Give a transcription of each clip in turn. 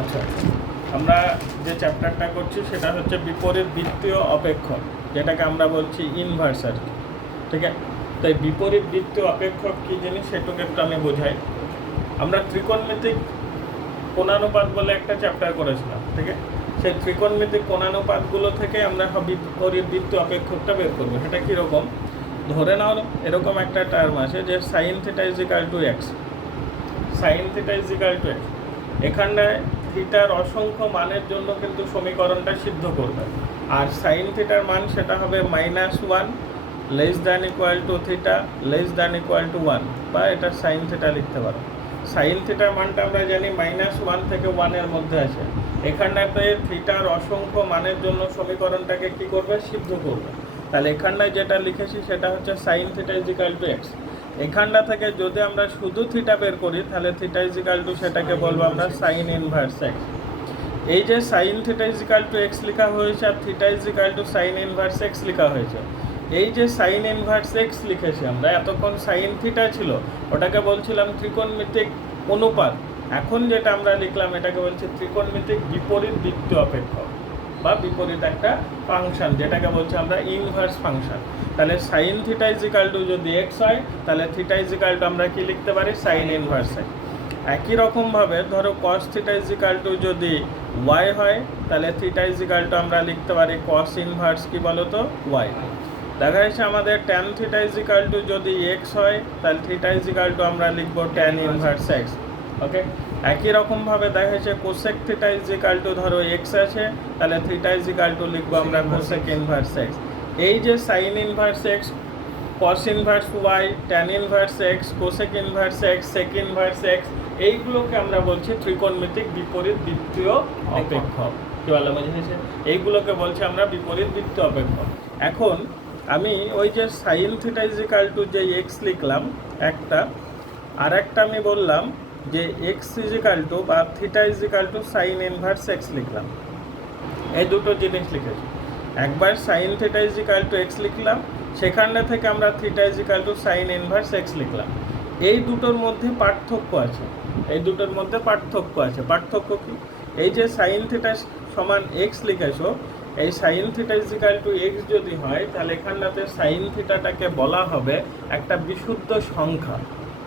আচ্ছা, আমরা যে চ্যাপ্টারটা করছি সেটা হচ্ছে বিপরীত বৃত্তীয় অপেক্ষক, যেটাকে আমরা বলছি ইনভার্সার। ঠিক আছে, তাই বিপরীত বৃত্তীয় অপেক্ষক কী জিনিস সেটুকু একটু আমি বোঝাই। আমরা ত্রিকোণমিতিক কোণানুপাত বলে একটা চ্যাপ্টার করেছিলাম। ঠিক আছে, সেই ত্রিকোণমিতিক কোণানুপাতগুলো থেকে আমরা বিপরীত বৃত্তীয় অপেক্ষকটা বের করবো। সেটা কীরকম? ধরে নাও এরকম একটা টার্ম আছে যে sine theta is equal to x. Sign theta is equal to x, এখানটায় থিটার অসংখ্য মানের জন্য কিন্তু সমীকরণটা সিদ্ধ করবে। আর সাইন থিটার মান সেটা হবে -1 less than equal two theta less than equal two 1, বা এটা সাইন থিটা লিখতে পারো। সাইন থিটার মানটা আমরা জানি -1 থেকে 1 এর মধ্যে আছে। এখানটাতে থিটার অসংখ্য মানের জন্য সমীকরণটাকে কি করবে? সিদ্ধ করবে। তাহলে এখানটায় যেটা লিখেছি সেটা হচ্ছে sign theta is equal to x. এখানটা থেকে যদি আমরা শুধু থিটা বের করি তাহলে থিটা ইজ ইকাল টু সেটাকে বলবো আমরা সাইন ইনভার্স এক্স। এই যে sine theta is equal to X লেখা হয়েছে আর theta is equal to sine inverse X লেখা হয়েছে, এই যে সাইন ইনভার্স এক্স লিখেছি আমরা, এতক্ষণ সাইন থিটা ছিল, ওটাকে বলছিলাম ত্রিকোণমিতিক অনুপাত। এখন যেটা আমরা লিখলাম এটাকে বলছি ত্রিকোণমিতিক বিপরীত বৃত্তীয় অপেক্ষক বা বিপরীত একটা ফাংশন, যেটাকে বলছি আমরা ইনভার্স ফাংশন। তাহলে sign theta is equal two যদি এক্স হয় তাহলে থিটা ইজ ইকাল টু আমরা কি লিখতে পারি? Sign inverse x. একই রকমভাবে ধরো cos theta is equal two যদি ওয়াই হয় তাহলে থিটা ইজ ইকাল টু আমরা লিখতে পারি কস ইনভার্স কি বলো তো? ওয়াই। দেখা যাচ্ছে আমাদের tan theta is equal two যদি এক্স হয় তাহলে থিটা ইজ ইকাল টু আমরা লিখবো ট্যান ইনভার্স এক্স। ওকে, একই রকমভাবে দেখা যাচ্ছে cosec theta is equal two ধরো এক্স আছে তাহলে থিটা ইজ ইকাল টু লিখবো আমরা কোসেক ইনভার্স এক্স। এই যে sine inverse x, cos inverse y, tan inverse x, cosec inverse x, sec inverse x, এইগুলোকে আমরা বলছি ত্রিকোণমিতিক বিপরীত বৃত্তীয় অপেক্ষক। কি বলা বুঝেছে? এইগুলোকে বলছি আমরা বিপরীত বৃত্তীয় অপেক্ষক। এখন আমি ওই যে sine theta is equal two যে এক্স লিখলাম একটা, আর একটা আমি বললাম যে এক্স ইজ ইকাল টু বা theta is equal to sine inverse x লিখলাম। এই দুটো জিনিস লিখেছি। একবার sign theta is equal to x লিখলাম, সেখানে থেকে আমরা theta is equal to sine inverse x লিখলাম। এই দুটোর মধ্যে পার্থক্য আছে, এই দুটোর মধ্যে পার্থক্য আছে। পার্থক্য কি? এই যে সাইন থিটা সমান এক্স লিখেছো, এই sign theta is equal to x যদি হয় তাহলে এখানটাতে সাইন থিটাটাকে বলা হবে একটা বিশুদ্ধ সংখ্যা,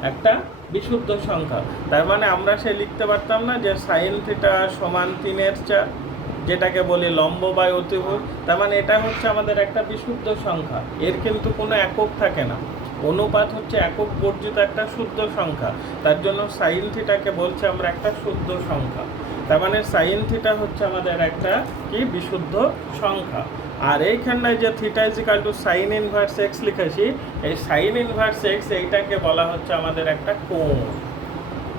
একটা বিশুদ্ধ সংখ্যা। তার মানে আমরা সে লিখতে পারতাম না যে সাইন থিটা সমান 3/4, যেটাকে বলি লম্ব বাই অতিভুজ। তার মানে এটা হচ্ছে আমাদের একটা বিশুদ্ধ সংখ্যা, এর কিন্তু কোনো একক থাকে না। অনুপাত হচ্ছে একক বর্জিত একটা শুদ্ধ সংখ্যা, তার জন্য সাইন থিটাকে বলছে আমরা একটা শুদ্ধ সংখ্যা। তার মানে সাইন থিটা হচ্ছে আমাদের একটা কি বিশুদ্ধ সংখ্যা। আর এইখানটায় যে theta is equal to sine inverse x লিখেছি, এই সাইন ইনভার্স এক্স এইটাকে বলা হচ্ছে আমাদের একটা কোণ।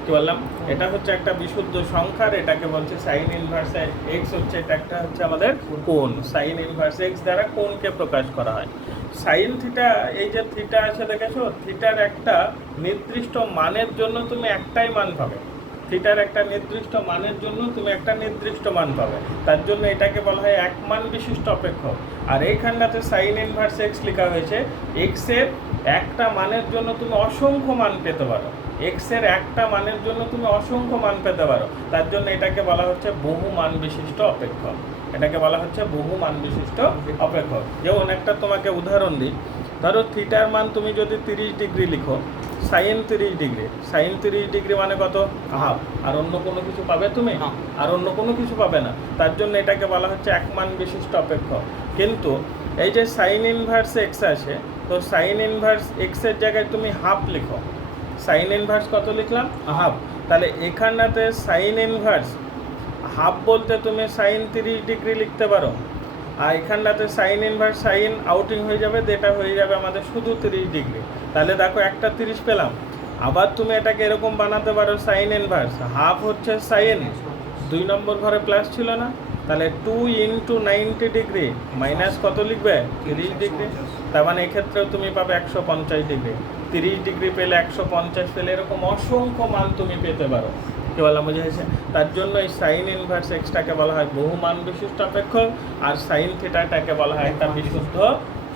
কি বললাম? এটা হচ্ছে একটা বিশুদ্ধ সংখ্যার, এটাকে বলছে সাইন ইনভার্স এক্স, হচ্ছে এটা একটা হচ্ছে আমাদের কোণ। সাইন ইনভার্স এক্স দ্বারা কোণকে প্রকাশ করা হয়। সাইন থিটা, এই যে থিটা আছে দেখেছো, থিটার একটা নির্দিষ্ট মানের জন্য তুমি একটাই মান পাবে। থিটার একটা নির্দিষ্ট মানের জন্য তুমি একটা নির্দিষ্ট মান পাবে, তার জন্য এটাকে বলা হয় এক মান বিশিষ্ট অপেক্ষক। আর এইখানটাতে সাইন ইনভার্স এক্স লেখা হয়েছে, এক্স এর একটা মানের জন্য তুমি অসংখ্য মান পেতে পারো, এক্স এর একটা মানের জন্য তুমি অসংখ্য মান পেতে পারো, তার জন্য এটাকে বলা হচ্ছে বহু মান বিশিষ্ট অপেক্ষক। এটাকে বলা হচ্ছে বহু মান বিশিষ্ট অপেক্ষক। যেমন একটা তোমাকে উদাহরণ দিই, ধরো থিটার মান তুমি যদি 30 ডিগ্রি লিখো, সাইন 30 ডিগ্রি, সাইন 30 ডিগ্রি মানে কত? হাফ। আর অন্য কোনো কিছু পাবে তুমি? আর অন্য কোনো কিছু পাবে না, তার জন্য এটাকে বলা হচ্ছে এক মান বিশিষ্ট অপেক্ষক। কিন্তু এই যে সাইন ইনভার্স এক্স আছে, তো সাইন ইনভার্স এক্স এর জায়গায় তুমি হাফ লিখো, সাইন ইনভার্স কত লিখলাম? হাফ। তাহলে এখানটাতে সাইন ইনভার্স হাফ বলতে তুমি সাইন 30 ডিগ্রি লিখতে পারো, আর এখানটাতে সাইন ইনভার্স সাইন আউটিং হয়ে যাবে, যেটা হয়ে যাবে আমাদের শুধু 30 ডিগ্রি। তাহলে দেখো একটা 30 পেলাম। আবার তুমি এটাকে এরকম বানাতে পারো, সাইন ইনভার্স হাফ হচ্ছে সাইন, 2 নম্বর ঘরে প্লাস ছিল না, তাহলে 2 × 90 ডিগ্রি মাইনাস কত লিখবে? 30 ডিগ্রি। তার মানে এক্ষেত্রেও তুমি পাবে 150 ডিগ্রি। 30 ডিগ্রি পেলে, 150 পেলে, এরকম অসংখ্য মান তুমি পেতে পারো। কি বলা বুঝে হয়েছে? তার জন্য এই সাইন ইনভার্স এক্সটাকে বলা হয় বহু মান বিশিষ্ট অপেক্ষক, আর সাইন থিটাটাকে বলা হয় একটা বিশুদ্ধ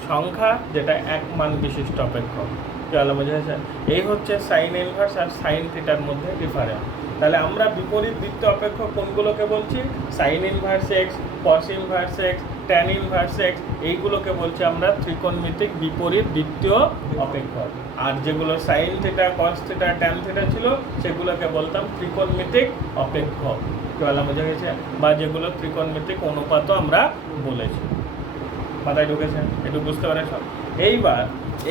সংখ্যা, যেটা এক মান বিশিষ্ট অপেক্ষক। কি বলা বুঝে হয়েছে? এই হচ্ছে সাইন ইনভার্স আর সাইন থিটার মধ্যে ডিফারেন্স। তাহলে আমরা বিপরীত বৃত্তীয় অপেক্ষক কোনগুলোকে বলছি? Sign inverse x, cos inverse x, tan inverse x, এইগুলোকে বলছি আমরা ত্রিকোণমিতিক বিপরীত বৃত্তীয় অপেক্ষক। আর যেগুলো sine theta, cos theta, tan theta ছিল সেগুলোকে বলতাম ত্রিকোণমিতিক অপেক্ষক। বলা বোঝা গেছে? বা যেগুলো ত্রিকোণমিতিক অনুপাতও আমরা বলেছি। মাথায় ঢুকেছে? একটু বুঝতে পারে সব। এইবার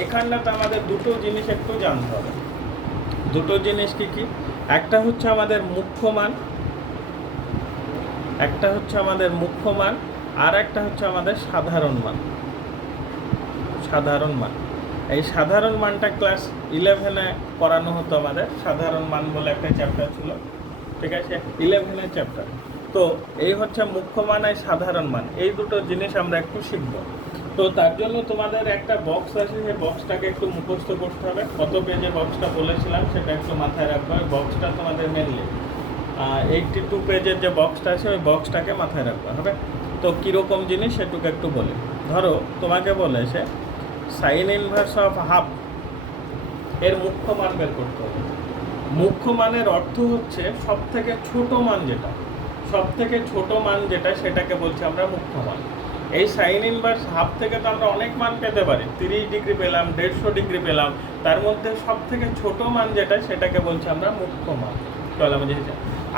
এখানটাতে আমাদের দুটো জিনিস একটু জানতে হবে। দুটো জিনিস কি কি? একটা হচ্ছে আমাদের মুখ্য মান, একটা হচ্ছে আমাদের মুখ্য মান, আর একটা হচ্ছে আমাদের সাধারণ মান। সাধারণ মান, এই সাধারণ মানটা ক্লাস 11-এ পড়ানো হতো আমাদের। সাধারণ মান বলে একটা চ্যাপ্টার ছিল, ঠিক আছে, 11-এর চ্যাপ্টার। তো এই হচ্ছে মুখ্য মান আর সাধারণ মান, এই দুটো জিনিস আমরা একটু শিখব। তো তার জন্য তোমাদের একটা বক্স আছে, সেই বক্সটাকে একটু মুখস্থ করতে হবে। কত পেজে বক্সটা বলেছিলাম সেটা একটু মাথায় রাখতে হবে। বক্সটা তোমাদের মেনলি 82 পেজের যে বক্সটা আছে ওই বক্সটাকে মাথায় রাখতে হবে। তো কীরকম জিনিস সেটুকু একটু বলি। ধরো তোমাকে বলেছে সাইন ইনভার্স অফ হাফ এর মুখ্য মান বের করতে হবে। মুখ্য মানের অর্থ হচ্ছে সব থেকে ছোট মান যেটা, সব থেকে ছোট মান যেটা সেটাকে বলছি আমরা মুখ্য মান। এই সাইন ইনভার্স হাফ থেকে তো আমরা অনেক মান পেতে পারি, 30 ডিগ্রি পেলাম, 150 ডিগ্রি পেলাম, তার মধ্যে সব থেকে ছোট মান যেটা সেটাকে বলছি আমরা মুখ্য মান। চলো বুঝেছি?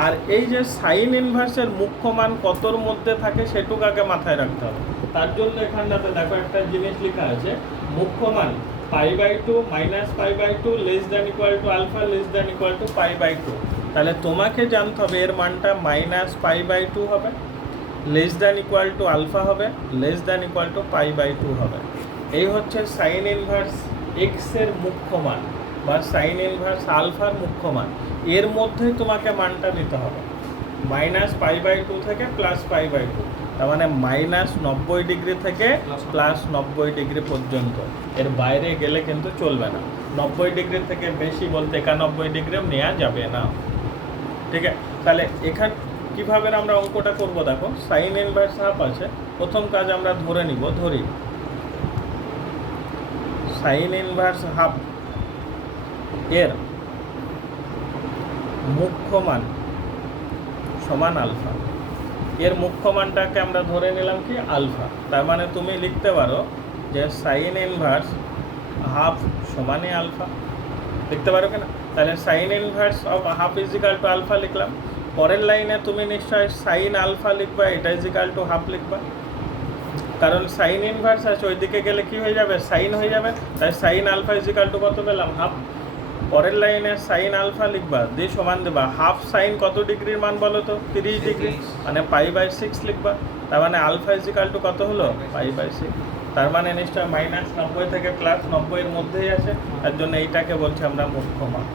আর এই যে সাইন ইনভার্সের মুখ্য মান কতর মধ্যে থাকে সেটুকু আগে মাথায় রাখতে হবে। তার জন্য এখানটাতে দেখো একটা জিনিস লেখা আছে, মুখ্য মান π/2 -π/2 less than equal to alpha less than equal to π/2। তাহলে তোমাকে জানতে হবে এর মানটা -π/2 হবে, less than equal to alpha হবে, লেস দ্যান ইকুয়াল টু π/2 হবে। এই হচ্ছে সাইন ইনভার্স এক্স এর মুখ্য মান বা সাইন ইনভার্স আলফার মুখ্য মান। এর মধ্যেই তোমাকে মানটা নিতে হবে, -π/2 থেকে +π/2। তার মানে -90 ডিগ্রি থেকে +90 ডিগ্রি পর্যন্ত, এর বাইরে গেলে কিন্তু চলবে না। 90 ডিগ্রি থেকে বেশি বলতে 91 ডিগ্রিও নেওয়া যাবে না, ঠিক আছে? তাহলে এখান কীভাবে আমরা অঙ্কটা করব দেখো। সাইন ইনভার্স হাফ আছে, প্রথম কাজ আমরা ধরে নিব, ধরি সাইন ইনভার্স হাফ এর মুখ্য মান সমান আলফা। এর মুখ্য মানটাকে আমরা ধরে নিলাম কি আলফা। তার মানে তুমি লিখতে পারো যে সাইন ইনভার্স হাফ সমানই আলফা, লিখতে পারো কিনা? তাহলে sine inverse of half is equal to alpha লিখলাম। পরের লাইনে তুমি নিশ্চয়ই সাইন আলফা লিখবা, এটা ইজ ইকাল টু হাফ লিখবা, কারণ সাইন ইনভার্স আছে, ওইদিকে গেলে কি হয়ে যাবে? সাইন হয়ে যাবে। তাই sine alpha is equal to কত পেলাম? হাফ। পরের লাইনে সাইন আলফা লিখবা, দিয়ে সমান দেবা হাফ সাইন কত ডিগ্রির মান বলো তো? 30 ডিগ্রি, মানে π/6 লিখবা। তার মানে আলফা ইজ ইকাল টু কত হলো? π/6। তার মানে নিশ্চয় -90 থেকে +90 এর মধ্যেই আছে, তার জন্য এইটাকে বলছি আমরা মুখ্য মান।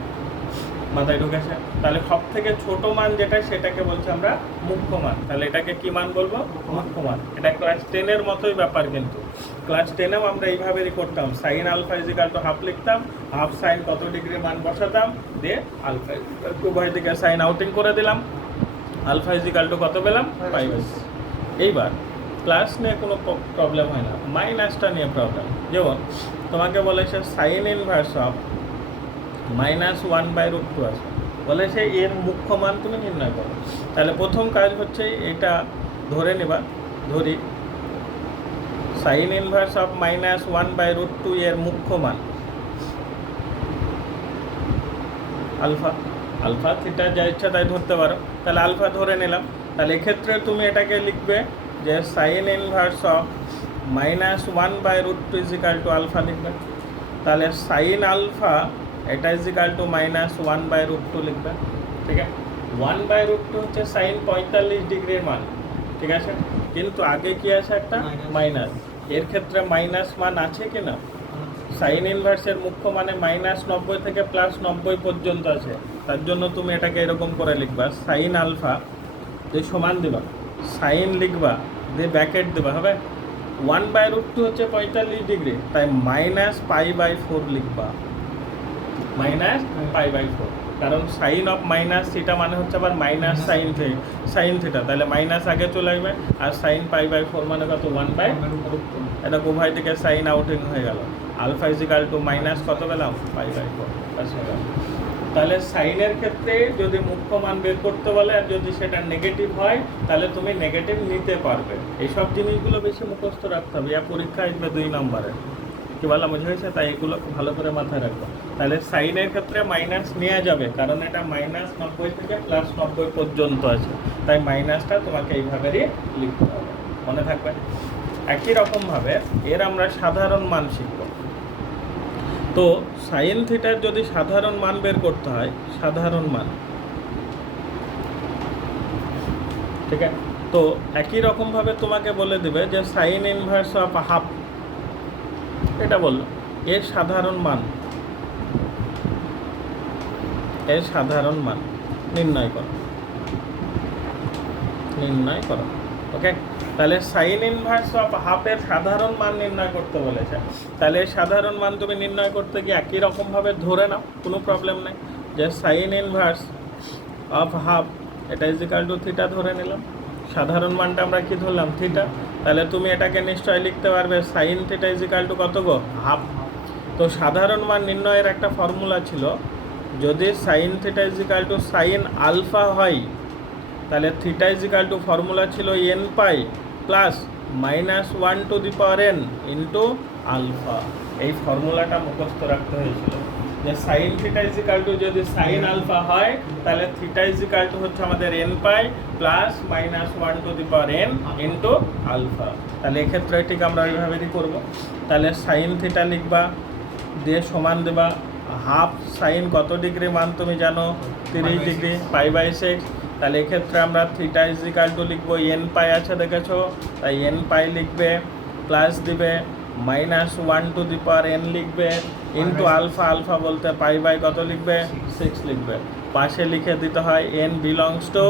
মাথায় ঢুকেছে? তাহলে সব থেকে ছোট মান যেটা সেটাকে বলছি আমরা মুখ্য মান। তাহলে এটাকে কি মান বলবো? মুখ্য মান। এটা ক্লাস 10-এর মতোই ব্যাপার, কিন্তু ক্লাস 10-এও আমরা এইভাবেই করতাম। Sine alpha is equal to half লিখতাম, হাফ সাইন কত ডিগ্রি মান বসাতাম, দিয়ে আলফা উভয় দিকে সাইন আউটিং করে দিলাম, আলফা ইজ ইকাল টু কত পেলাম? π/6। এইবার ক্লাস নিয়ে কোনো প্রবলেম হয় না, মাইনাসটা নিয়ে প্রবলেম। যেমন তোমাকে বলেছে সাইন ইনভার্স অফ -1/√2 আছে, বলেছে এর মুখ্য মান তুমি নির্ণয় করো। তাহলে প্রথম কাজ হচ্ছে এটা ধরে নেবা, ধরি সাইন ইনভার্স অফ -1/√2 এর মুখ্য মান আলফা। আলফা থিটা যা ইচ্ছা তাই ধরতে পারো, তাহলে আলফা ধরে নিলাম। তাহলে এক্ষেত্রে তুমি এটাকে লিখবে যে sine inverse of -1/√2 is equal to alpha লিখবে। তাহলে সাইন আলফা এটা ইজ ইকাল টু -1/√2 লিখবে, ঠিক আছে? 1/√2 হচ্ছে সাইন 45 ডিগ্রির মান, ঠিক আছে? কিন্তু আগে কি আছে? একটা মাইনাস। এর ক্ষেত্রে মাইনাস মান আছে কি না? সাইন ইনভার্সের মুখ্য মানে -90 থেকে +90 পর্যন্ত আছে, তার জন্য তুমি এটাকে এরকম করে লিখবা, সাইন আলফা যে সমান দিবা, সাইন লিখবা, দিয়ে ব্যাকেট দেবা, হবে 1/√2 হচ্ছে 45 ডিগ্রি, তাই -π/4 লিখবা, -π/4। কারণ সাইন অফ মাইনাস থিটা মানে হচ্ছে আবার মাইনাস সাইন থিটা, তাহলে মাইনাস আগে চলে আসবে। আর সাইন π/4 মানে কত? 1/√2। এটা উভয় থেকে সাইন আউটিং হয়ে গেল। Alpha is equal to minus কত পেলাম? π/4। তাহলে সাইনের ক্ষেত্রে যদি মুখ্য মান বের করতে বলে আর যদি সেটা নেগেটিভ হয় তাহলে তুমি নেগেটিভ নিতে পারবে। এইসব জিনিসগুলো বেশি মুখস্থ রাখতে হবে, ইয়া পরীক্ষা আসবে 2 নম্বরে। কি বলা বুঝে হয়েছে? তাই এগুলো ভালো করে মাথায় রাখবো। তাহলে সাইনের ক্ষেত্রে মাইনাস নেওয়া যাবে, কারণ এটা -90 থেকে +90 পর্যন্ত আছে, তাই মাইনাসটা তোমাকে এইভাবেই লিখতে হবে, মনে থাকবে। একই রকমভাবে এর আমরা সাধারণ মান শিখব। তো সাইন থিটার যদি সাধারণ মান বের করতে হয়, সাধারণ মান, ঠিক আছে? তো একই রকমভাবে তোমাকে বলে দেবে যে সাইন ইনভার্স অফ হাফ, এটা বললো এর সাধারণ মান, এর সাধারণ মান নির্ণয় করো, নির্ণয় করো। ওকে, তাহলে সাইন ইনভার্স অফ হাফের সাধারণ মান নির্ণয় করতে বলেছে। তাহলে সাধারণ মান তুমি নির্ণয় করতে গিয়ে একই রকমভাবে ধরে নাও, কোনো প্রবলেম নেই, যে সাইন ইনভার্স অফ হাফ এটা ইজিক্যাল টু থিটা ধরে নিলাম। সাধারণ মানটা আমরা কি ধরলাম? থিটা। তাহলে তুমি এটাকে নিশ্চয়ই লিখতে পারবে সাইন থিটা ইজিক্যাল টু কত গো? হাফ। তো সাধারণ মান নির্ণয়ের একটা ফর্মুলা ছিল, যদি sine theta is equal to sine alpha হয় তাহলে থিটা ইজিক্যাল টু ফর্মুলা ছিল n pi plus -1 to the power n into alpha. এই ফর্মুলাটা মুখস্থ রাখতে হয়েছিল, যে সাইন থিটা ইজিক্যাল টু যদি সাইন আলফা হয় তাহলে থিটা ইজিক্যাল টু হচ্ছে আমাদের n pi plus -1 to the power n into alpha. তাহলে এক্ষেত্রে ঠিক আমরা ওইভাবেই করবো। তাহলে সাইন থিটা লিখবা, দিয়ে সমান দেবা হাফ সাইন কত ডিগ্রি মান তুমি জানো? 30 ডিগ্রি, π/6। তাহলে এক্ষেত্রে আমরা থিটা ইজিক্যাল টু লিখবো এন পাই আছে দেখেছো, তাই এন পাই লিখবে, প্লাস দিবে -1 টু দি পাওয়ার এন লিখবে ইন্টু আলফা, আলফা বলতে π/, কত লিখবে? 6 লিখবে। পাশে লিখে দিতে হয় n বিলংস টু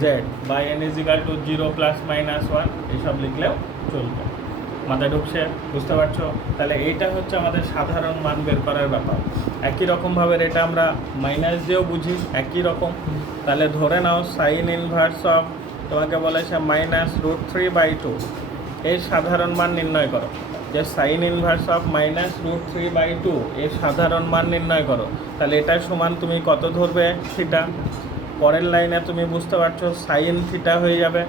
জেড বা n ইজিক্যাল টু 0 ± 1, এইসব লিখলেও চলবে। মাথায় ঢুকছে? বুঝতে পারছো? তাহলে এইটা হচ্ছে আমাদের সাধারণ মান বের করার ব্যাপার। একই রকমভাবে এটা আমরা মাইনাস দিয়েও বুঝি, একই রকম। তাহলে ধরে নাও সাইন ইনভার্স অফ, তোমাকে বলেছে -√3/2, এর সাধারণ মান নির্ণয় করো। যে সাইন ইনভার্স অফ -√3/2 এর সাধারণ মান নির্ণয় করো। তাহলে এটার সমান তুমি কত ধরবে? থিটা। পরের লাইনে তুমি বুঝতে পারছো সাইন থিটা হয়ে যাবে,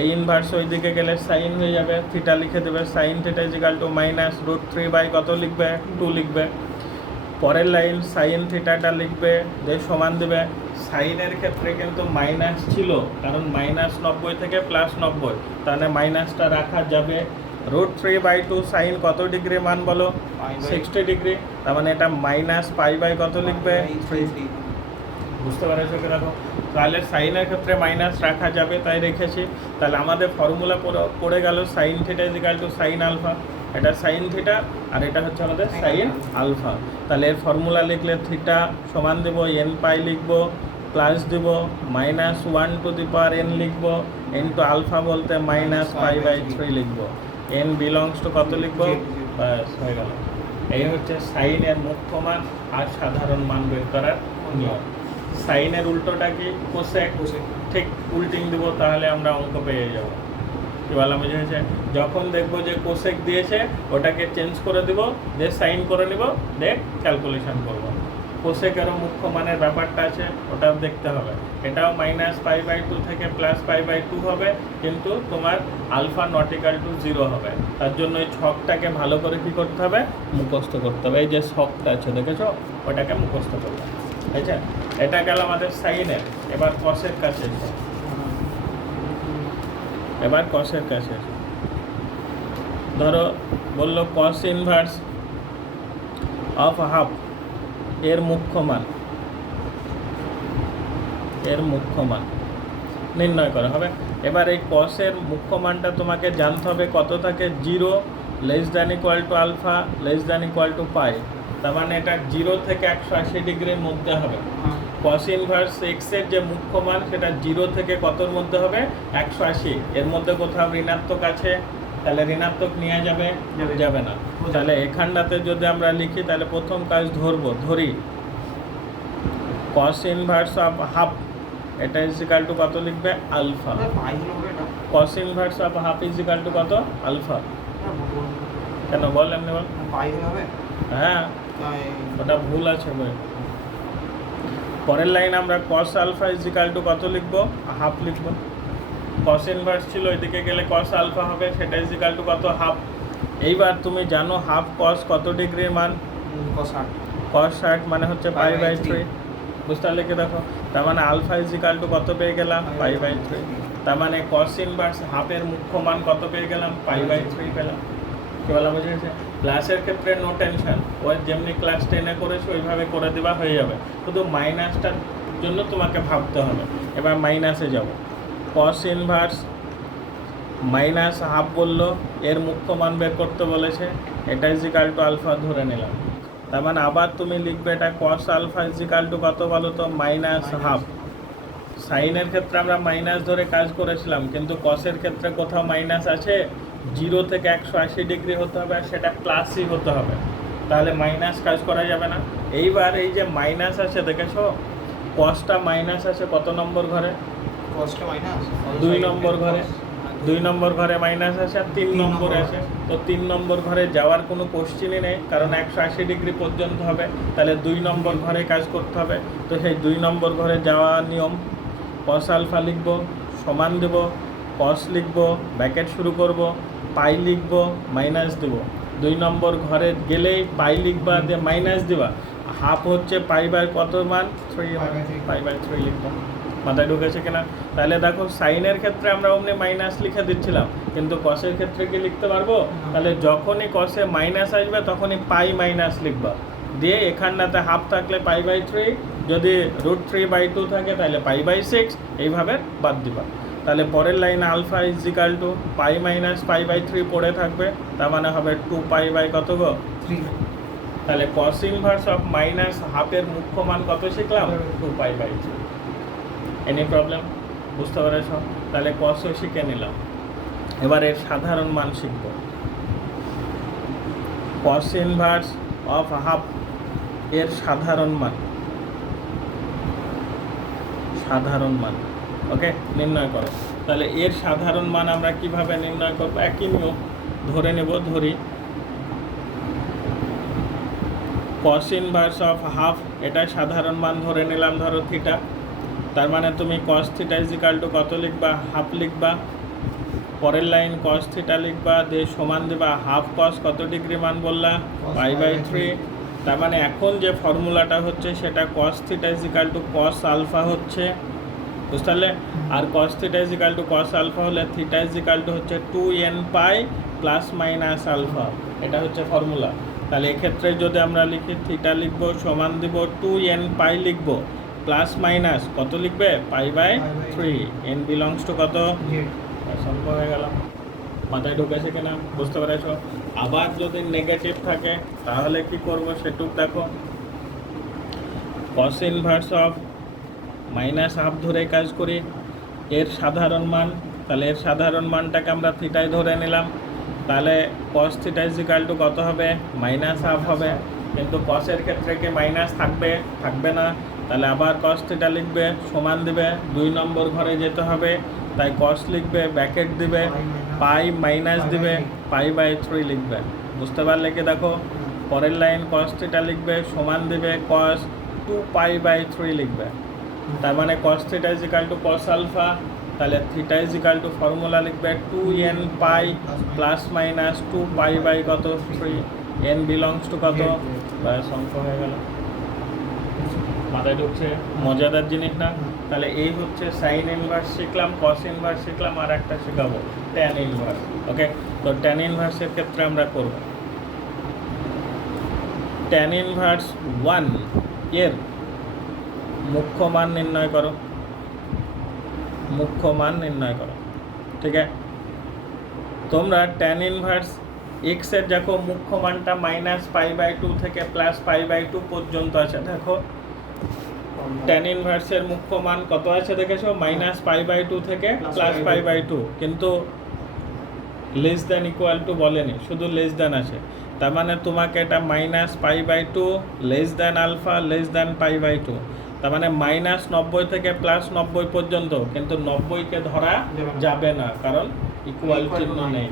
এই ইনভার্স ওই দিকে গেলে সাইন হয়ে যাবে, থিটা লিখে দেবে, সাইন থিটা ইজিক্যাল টু -√3/, কত লিখবে? 2 লিখবে। পরের লাইন সাইন থিটাটা লিখবে, যে সমান দেবে, সাইনের ক্ষেত্রে কিন্তু মাইনাস ছিল, কারণ -90 থেকে +90, তাহলে মাইনাসটা রাখা যাবে। √3/2 সাইন কত ডিগ্রি মান বলো? 60 ডিগ্রি, তার মানে এটা -π/, কত লিখবে? 3। বুঝতে পারছো কি? দেখো, তাহলে সাইনের ক্ষেত্রে মাইনাস রাখা যাবে, তাই রেখেছি। তাহলে আমাদের ফর্মুলা পড়ে গেল sine theta is equal to sine alpha, এটা সাইন থিটা আর এটা হচ্ছে আমাদের সাইন আলফা। তাহলে এর ফর্মুলা লিখলে থিটা সমান দেবো এন পাই লিখবো, প্লাস দেবো -1 টু দি পাওয়ার এন লিখবো ইন্টু আলফা বলতে -π/3 লিখবো, এন বিলংস টু কত লিখবো? ব্যাস হয়ে গেল। এই হচ্ছে সাইনের মুখ্য মান আর সাধারণ মান বের করার নিয়ম। সাইনের উল্টোটা কি? কোসেক। ঠিক উল্টিং দিব, তাহলে আমরা অঙ্ক পেয়ে যাব। কি বলা বুঝেছে? যখন দেখবো যে কোসেক দিয়েছে ওটাকে চেঞ্জ করে দিব, দিয়ে সাইন করে নিব, দেখ ক্যালকুলেশন করব। কোসেকেরও মুখ্য মানের ব্যাপারটা আছে, ওটাও দেখতে হবে। এটাও -π/2 থেকে +π/2 হবে, কিন্তু তোমার আলফা নট ইকুয়াল টু 0 হবে। তার জন্য এই ছকটাকে ভালো করে কী করতে হবে? মুখস্থ করতে হবে। এই যে ছকটা আছে দেখেছো, ওটাকে মুখস্থ করবে। ঠিক আছে, এটা গেল আমাদের সাইনের। এবার কসের কাছে, এবার কসের কাছে ধরো বললো কস ইনভার্স অফ হাফ এর মুখ্য মান, এর মুখ্য মান নির্ণয় করা হবে। এবার এই কসের মুখ্য মানটা তোমাকে জানতে হবে কত থাকে? 0 <= আলফা <= পাই। তার মানে এটা 0 থেকে 180 ডিগ্রির মধ্যে হবে। কস ইনভার্স এক্স এর যে মুখ্য মান সেটা 0 থেকে কতর মধ্যে হবে? 180। এর মধ্যে কোথাও ঋণাত্মক আছে, তাহলে ঋণাত্মক নেওয়া যাবে? যাবে না। তাহলে এখানটাতে যদি আমরা লিখি, তাহলে প্রথম কাজ ধরি কস ইনভার্স অফ হাফ, এটা ইজিক্যাল টু কত লিখবে? Alpha. Cos inverse of half is equal to কত? আলফা। কেন বল? এমনি বল। হ্যাঁ, ওটা ভুল আছে বই। পরের লাইন আমরা cos alpha is equal to কত লিখবো, হাফ লিখবো। cos ইনভার্স ছিল, ওইদিকে গেলে cos আলফা হবে, সেটা ইজ ইকাল টু কত, হাফ। এইবার তুমি জানো হাফ cos কত ডিগ্রির মান, cos 60 মানে হচ্ছে পাই বাই 3। বুঝতে পারলে কি, দেখো তার মানে আলফা ইজ ইকাল টু কত পেয়ে গেলাম, পাই বাই 3। তার মানে cos ইনভার্স হাফের মুখ্য মান কত পেয়ে গেলাম, পাই বাই 3 পেলাম। কি বলা বুঝেছে? ক্লাসের ক্ষেত্রে নো টেনশন, ওই যেমনি ক্লাস 10-এ করেছো ওইভাবে করে দেওয়া হয়ে যাবে, শুধু মাইনাসটার জন্য তোমাকে ভাবতে হবে। এবার মাইনাসে যাব, cos ইনভার্স মাইনাস হাফ বললো, এর মুখ্য মান বের করতে বলেছে, এটা ইজ ইকাল টু আলফা ধরে নিলাম। তার মানে আবার তুমি লিখবে এটা cos alpha is equal to কত বলো তো, মাইনাস হাফ। সাইনের ক্ষেত্রে আমরা মাইনাস ধরে কাজ করেছিলাম, কিন্তু কসের ক্ষেত্রে কোথাও মাইনাস আছে, 0 থেকে 180 ডিগ্রি হতে হবে, আর সেটা প্লাসই হতে হবে, তাহলে মাইনাস কাজ করা যাবে না। এইবার এই যে মাইনাস আছে দেখেছো, কসটা মাইনাস আছে কত নম্বর ঘরে, 2 নম্বর ঘরে। 2 নম্বর ঘরে মাইনাস আছে, আর 3 নম্বরে আছে। তো 3 নম্বর ঘরে যাওয়ার কোনো কোশ্চেনই নেই, কারণ 180 ডিগ্রি পর্যন্ত হবে, তাহলে 2 নম্বর ঘরে কাজ করতে হবে। তো সেই 2 নম্বর ঘরে যাওয়া নিয়ম, cos আলফা লিখবো, সমান দেব, cos লিখবো, ব্র্যাকেট শুরু করব, পাই লিখবো, মাইনাস দেব। 2 নম্বর ঘরে গেলেই পাই লিখবা, দিয়ে মাইনাস দেবা। হাফ হচ্ছে পাই বাই কত মান, 3, পাই বাই 3 লিখবো। মাথায় ঢুকেছে কিনা? তাহলে দেখো সাইনের ক্ষেত্রে আমরা অমনি মাইনাস লিখে দিচ্ছিলাম, কিন্তু কসের ক্ষেত্রে কি লিখতে পারবো? তাহলে যখনই কসে মাইনাস আসবে তখনই পাই মাইনাস লিখবা, দিয়ে এখানটাতে হাফ থাকলে পাই বাই 3, যদি √3/2 থাকে তাহলে পাই বাই 6, এইভাবে বাদ দিবা। তাহলে পরের লাইনে alpha is equal to pi minus pi by 3 পড়ে থাকবে, তার মানে হবে 2 পাই বাই কত গো, 3। তাহলে cos ইনভার্স অফ মাইনাস হাফের মুখ্য মান কত শিখলাম, 2 পাই বাই 3। Any problem? বুঝতে পেরেছ? তাহলে cosও শিখে নিলাম। এবার এর সাধারণ মান শিখব, cos ইনভার্স অফ হাফ এর সাধারণ মান, সাধারণ মান ওকে নির্ণয় করো। তাহলে এর সাধারণ মান আমরা কিভাবে নির্ণয় করব, একই নিয়ম ধরে নেব, ধরি cos ইনভার্স অফ হাফ, এটা সাধারণ মান ধরে নিলাম, ধরো থিটা। তার মানে তুমি cos theta is equal to কত লিখবা, হাফ লিখবা। পরের লাইন cos থিটা লিখবা, দিয়ে সমান দেবা হাফ cos কত ডিগ্রি মান বললা, পাই বাই 3। তার মানে এখন যে ফর্মুলাটা হচ্ছে সেটা cos theta is equal to cos alpha হচ্ছে, বুঝতে পারলে? আর cos theta is equal to cos alpha হলে থিটা ইজ ইকাল টু হচ্ছে 2n pi plus minus alpha, এটা হচ্ছে ফর্মুলা। তাহলে এক্ষেত্রে যদি আমরা লিখি থিটা লিখবো, সমান দিব 2n পাই লিখবো, প্লাস মাইনাস কত লিখবে, pi by 3, n belongs to কত, সম্ভব হয়ে গেল। মাথায় ঢুকেছে কিনা, বুঝতে পেরেছো? আবার যদি নেগেটিভ থাকে তাহলে কি করব সেটুক দেখো, cos inverse of minus half ধরে কাজ করি, এর সাধারণ মান, তাহলে এর সাধারণ মানটাকে আমরা থিটায় ধরে নিলাম, তাহলে cos theta is equal to কত হবে, মাইনাস হাফ হবে। কিন্তু cos-এর ক্ষেত্রে কি মাইনাস থাকবে, থাকবে না, তাহলে আবার cos থিটা লিখবে, সমান দিবে, 2 নম্বর ঘরে যেতে হবে, তাই cos লিখবে, ব্র্যাকেট দিবে, পাই মাইনাস দিবে, পাই বাই 3 লিখবে। বুঝতে পারলে কি, দেখো পরের লাইন cos থিটা লিখবে, সমান দিবে cos 2 পাই বাই 3 লিখবে। তার মানে cos theta is equal to cos alpha, তাহলে theta is equal to formula লিখবে 2n pi plus minus 2 pi by কত 3, n বিলংস টু কত, ব্যাস অঙ্ক হয়ে গেল। মাথায় ঢুকছে? মজাদার জিনিস না? তাহলে এই হচ্ছে সাইন ইনভার্স শিখলাম, cos ইনভার্স শিখলাম, আর একটা শেখাবো tan ইনভার্স। ওকে, তো tan ইনভার্সের ক্ষেত্রে আমরা করব tan ইনভার্স 1 এর মুখ্য মান নির্ণয় করো, মুখ্য মান নির্ণয় করো। ঠিক আছে, তোমরা tan ইনভার্স x এর দেখো মুখ্য মানটা মাইনাস পাই বাই 2 থেকে প্লাস পাই বাই 2 পর্যন্ত আছে। দেখো tan ইনভার্সের মুখ্য মান কত আছে দেখেছো, মাইনাস পাই বাই 2 থেকে প্লাস পাই বাই 2, কিন্তু লেস দ্যান ইকুয়াল টু বলেনি, শুধু লেস দ্যান আছে। তার মানে তোমাকে এটা minus pi by 2 less than alpha less than pi by 2, তার মানে মাইনাস 90 থেকে প্লাস 90 পর্যন্ত, কিন্তু 90কে ধরা যাবে না, কারণ ইকুয়াল চিহ্ন নেই।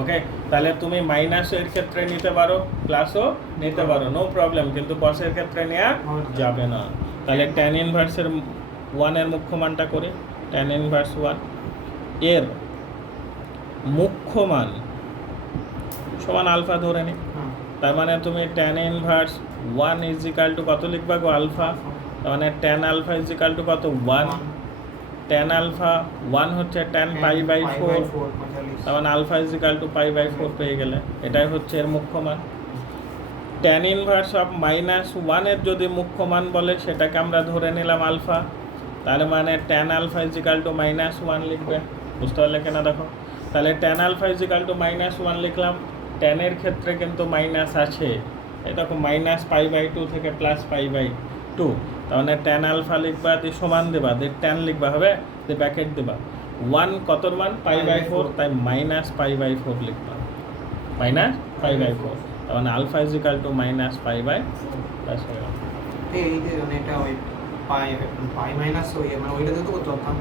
ওকে, তাহলে তুমি মাইনাসের ক্ষেত্রে নিতে পারো, প্লাসও নিতে পারো, নো প্রবলেম, কিন্তু কসের ক্ষেত্রে নেওয়া যাবে না। তাহলে ট্যান ইনভার্সের 1 এর মুখ্য মানটা করি। ট্যান ইনভার্স 1 এর মুখ্য মান সমান আলফা ধরে নিই। তার মানে তুমি tan inverse 1 is equal to কত লিখবা গো? আলফা। তার মানে tan alpha is equal to কত? 1। ট্যান আলফা 1 হচ্ছে ট্যান পাই বাই 4, তার মানে alpha is equal to pi by 4 পেয়ে গেলে। এটাই হচ্ছে এর মুখ্য মান। ট্যান ইনভার্স অফ -1 এর যদি মুখ্য মান বলে সেটাকে আমরা ধরে নিলাম আলফা, তার মানে tan alpha is equal to -1 লিখবে। বুঝতে পারলে কিনা দেখো? তাহলে tan alpha is equal to -1 লিখলাম। ট্যানের ক্ষেত্রে কিন্তু মাইনাস আছে, এই দেখো -π/2 থেকে +π/2। তার মানে ট্যান আলফা লিখবা, দিয়ে সমান দেবা, দিয়ে ট্যান লিখবা, হবে দিয়ে ব্র্যাকেট দেবা। 1 কতর মান? π/4, তাই -π/4 লিখবা, -π/4। তার মানে আলফা ইজ ইকাল টু -π/4। এই যে মানে এটা ওই পাই মাইনাস ওই মানে ওইটা তো করতে পারতাম।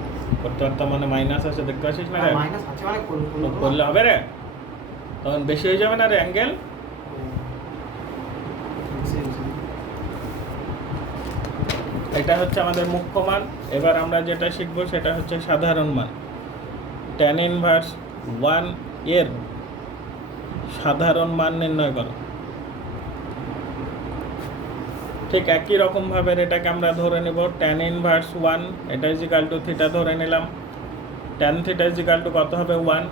করতে পারতাম মানে মাইনাস আছে, দেখতে পাচ্ছিস না রে? মাইনাস আছে মানে করলে হবে রে, তখন বেশি হয়ে যাবে না রে অ্যাঙ্গেল। এটা হচ্ছে আমাদের মুখ্য মান। এবার আমরা যেটা শিখবো সেটা হচ্ছে সাধারণ মান। ট্যান ইনভার্স 1 এর সাধারণ মান নির্ণয় করো। ঠিক একই রকমভাবে এটাকে আমরা ধরে নেব। ট্যান ইনভার্স 1 এটা ইজ ইকাল টু থিটা ধরে নিলাম। Tan theta is equal to কত হবে? 1।